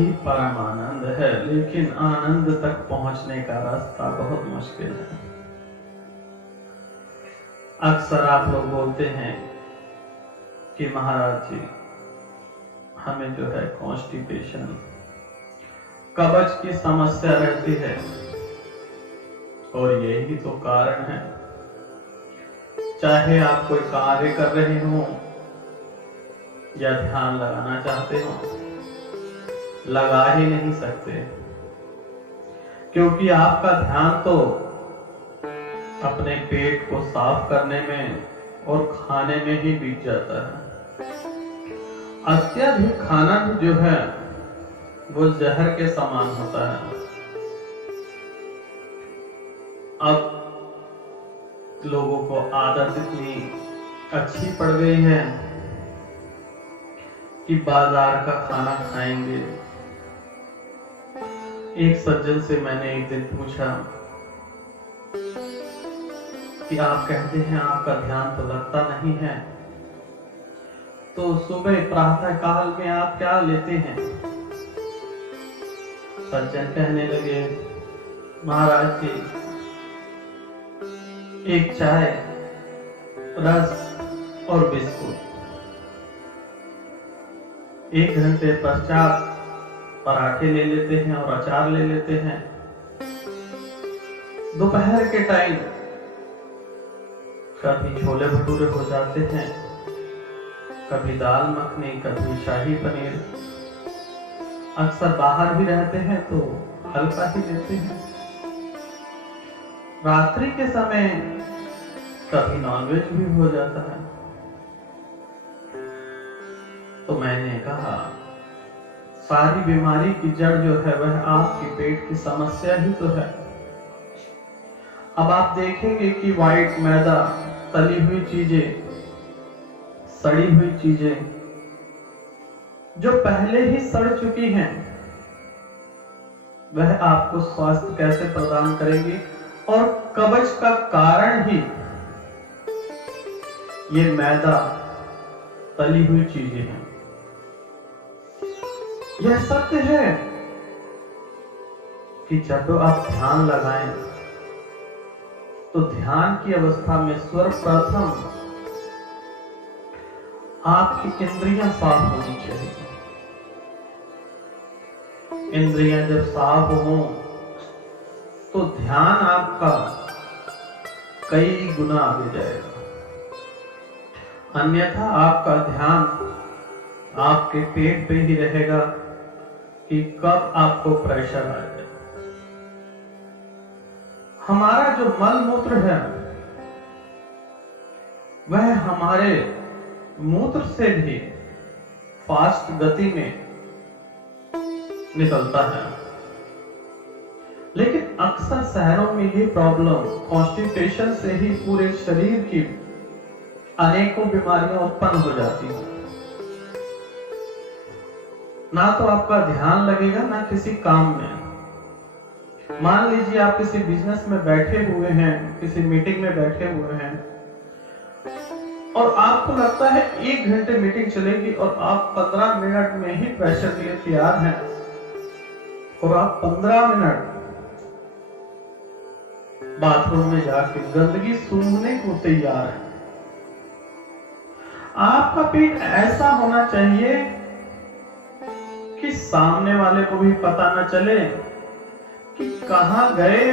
ही परम आनंद है, लेकिन आनंद तक पहुंचने का रास्ता बहुत मुश्किल है। अक्सर आप लोग बोलते हैं कि महाराज जी हमें जो है कॉन्स्टिपेशन, कब्ज की समस्या रहती है, और यही तो कारण है। चाहे आप कोई कार्य कर रहे हो या ध्यान लगाना चाहते हो, लगा ही नहीं सकते, क्योंकि आपका ध्यान तो अपने पेट को साफ करने में और खाने में ही बीत जाता है। अत्यधिक खाना भी जो है वो जहर के समान होता है। अब लोगों को आदत इतनी अच्छी पड़ गई है कि बाजार का खाना खाएंगे। एक सज्जन से मैंने एक दिन पूछा कि आप कहते हैं आपका ध्यान तो लगता नहीं है, तो सुबह प्रातः काल में आप क्या लेते हैं? सज्जन कहने लगे, महाराज जी एक चाय, रस और बिस्कुट। 1 घंटे पश्चात पराठे ले लेते हैं और अचार ले लेते हैं। दोपहर के टाइम कभी छोले भटूरे हो जाते हैं, कभी दाल मखनी, कभी शाही पनीर। अक्सर बाहर भी रहते हैं तो हल्का ही लेते हैं। रात्रि के समय कभी नॉनवेज भी हो जाता है। तो मैंने कहा सारी बीमारी की जड़ जो है वह आपकी पेट की समस्या ही तो है। अब आप देखेंगे कि व्हाइट मैदा, तली हुई चीजें, सड़ी हुई चीजें जो पहले ही सड़ चुकी हैं, वह आपको स्वास्थ्य कैसे प्रदान करेगी? और कब्ज का कारण ही ये मैदा, तली हुई चीजें हैं। यह सत्य है कि जब आप ध्यान लगाएं तो ध्यान की अवस्था में सर्वप्रथम आपकी इंद्रियां साफ होनी चाहिए। इंद्रियां जब साफ हो तो ध्यान आपका कई गुना आगे जाएगा। अन्यथा आपका ध्यान आपके पेट पे ही रहेगा कि कब आपको प्रेशर आ जाए। हमारा जो मल मूत्र है वह हमारे मूत्र से भी फास्ट गति में निकलता है, लेकिन अक्सर शहरों में ये प्रॉब्लम कॉन्स्टिपेशन से ही पूरे शरीर की अनेकों बीमारियां उत्पन्न हो जाती हैं। ना तो आपका ध्यान लगेगा ना किसी काम में। मान लीजिए आप किसी बिजनेस में बैठे हुए हैं, किसी मीटिंग में बैठे हुए हैं, और आपको लगता है 1 घंटे मीटिंग चलेगी और आप 15 मिनट में ही प्रेशर के लिए तैयार हैं, और आप 15 मिनट बाथरूम में जाके गंदगी सूंघने को तैयार है। आपका पेट ऐसा होना चाहिए कि सामने वाले को भी पता न चले कि कहां गए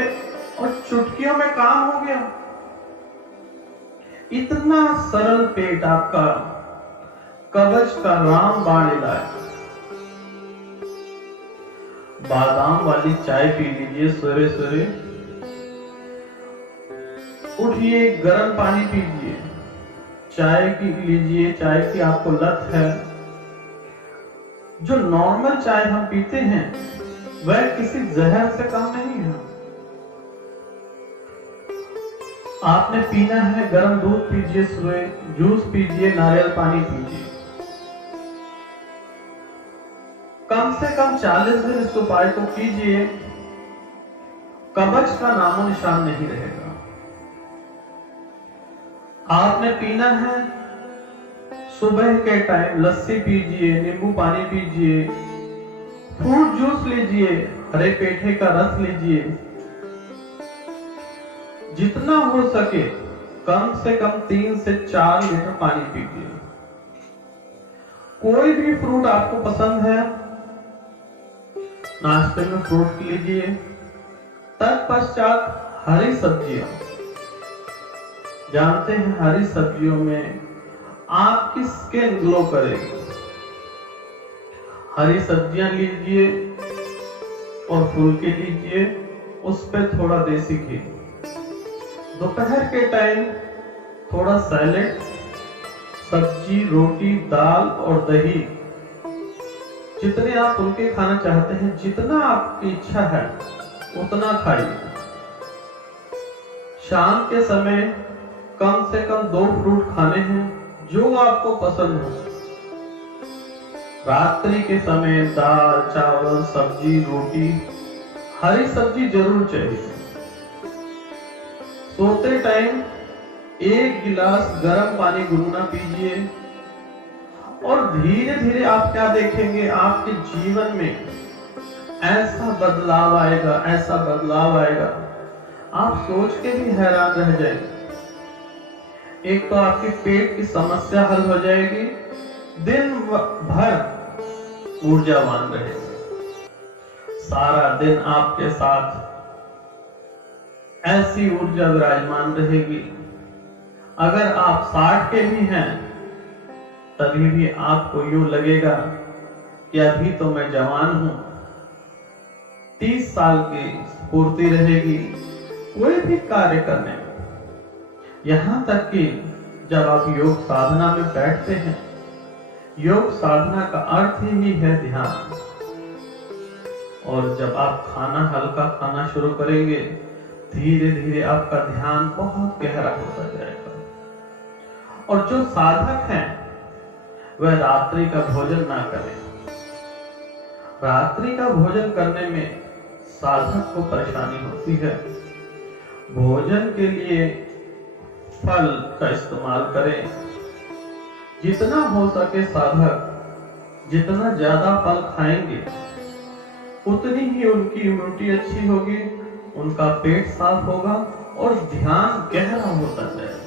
और चुटकियों में काम हो गया। इतना सरल पेट आपका कब्ज का रामबाण इलाज। बादाम वाली चाय पी लीजिए सवेरे सवेरे, उठिए गर्म पानी पीजिए, चाय की लीजिए, चाय की आपको लत है। जो नॉर्मल चाय हम पीते हैं वह किसी जहर से कम नहीं है। आपने पीना है गर्म दूध पीजिए, सुबह जूस पीजिए, नारियल पानी पीजिए। कम से कम 40 दिन इस उपाय को कीजिए, कब्ज का नामो निशान नहीं रहेगा। आपने पीना है सुबह के टाइम लस्सी पीजिए, नींबू पानी पीजिए, फ्रूट जूस लीजिए, हरे पेठे का रस लीजिए, जितना हो सके कम से कम 3 से 4 लीटर पानी पीजिए। कोई भी फ्रूट आपको पसंद है, नाश्ते में फ्रूट लीजिए। तत्पश्चात हरी सब्जियां, जानते हैं हरी सब्जियों में आपकी स्किन ग्लो करेगी। हरी सब्जियां लीजिए और फुल्के लीजिए, उस पर थोड़ा देसी घी। दोपहर के टाइम थोड़ा सैलेड, सब्जी, रोटी, दाल और दही, जितने आप फुल्के खाना चाहते हैं, जितना आपकी इच्छा है उतना खाइए। शाम के समय कम से कम 2 फ्रूट खाने हैं, जो आपको पसंद हो। रात्रि के समय दाल, चावल, सब्जी, रोटी, हरी सब्जी जरूर चाहिए। सोते टाइम 1 गिलास गर्म पानी गुनगुना पीजिए और धीरे धीरे आप क्या देखेंगे, आपके जीवन में ऐसा बदलाव आएगा, ऐसा बदलाव आएगा, आप सोच के भी हैरान रह जाएंगे। एक तो आपके पेट की समस्या हल हो जाएगी, दिन भर ऊर्जावान रहेगा, सारा दिन आपके साथ ऐसी ऊर्जा विराजमान रहेगी। अगर आप 60 के भी हैं तभी भी आपको यूं लगेगा कि अभी तो मैं जवान हूं। 30 साल की स्फूर्ति रहेगी कोई भी कार्य करने में। यहां तक कि जब आप योग साधना में बैठते हैं, योग साधना का अर्थ ही है ध्यान। और जब आप खाना हल्का खाना शुरू करेंगे, धीरे धीरे आपका ध्यान बहुत गहरा होता जाएगा। और जो साधक हैं वह रात्रि का भोजन ना करें। रात्रि का भोजन करने में साधक को परेशानी होती है। भोजन के लिए फल का इस्तेमाल करें। जितना हो सके साधक जितना ज्यादा फल खाएंगे, उतनी ही उनकी इम्यूनिटी अच्छी होगी, उनका पेट साफ होगा और ध्यान गहरा होता जाएगा।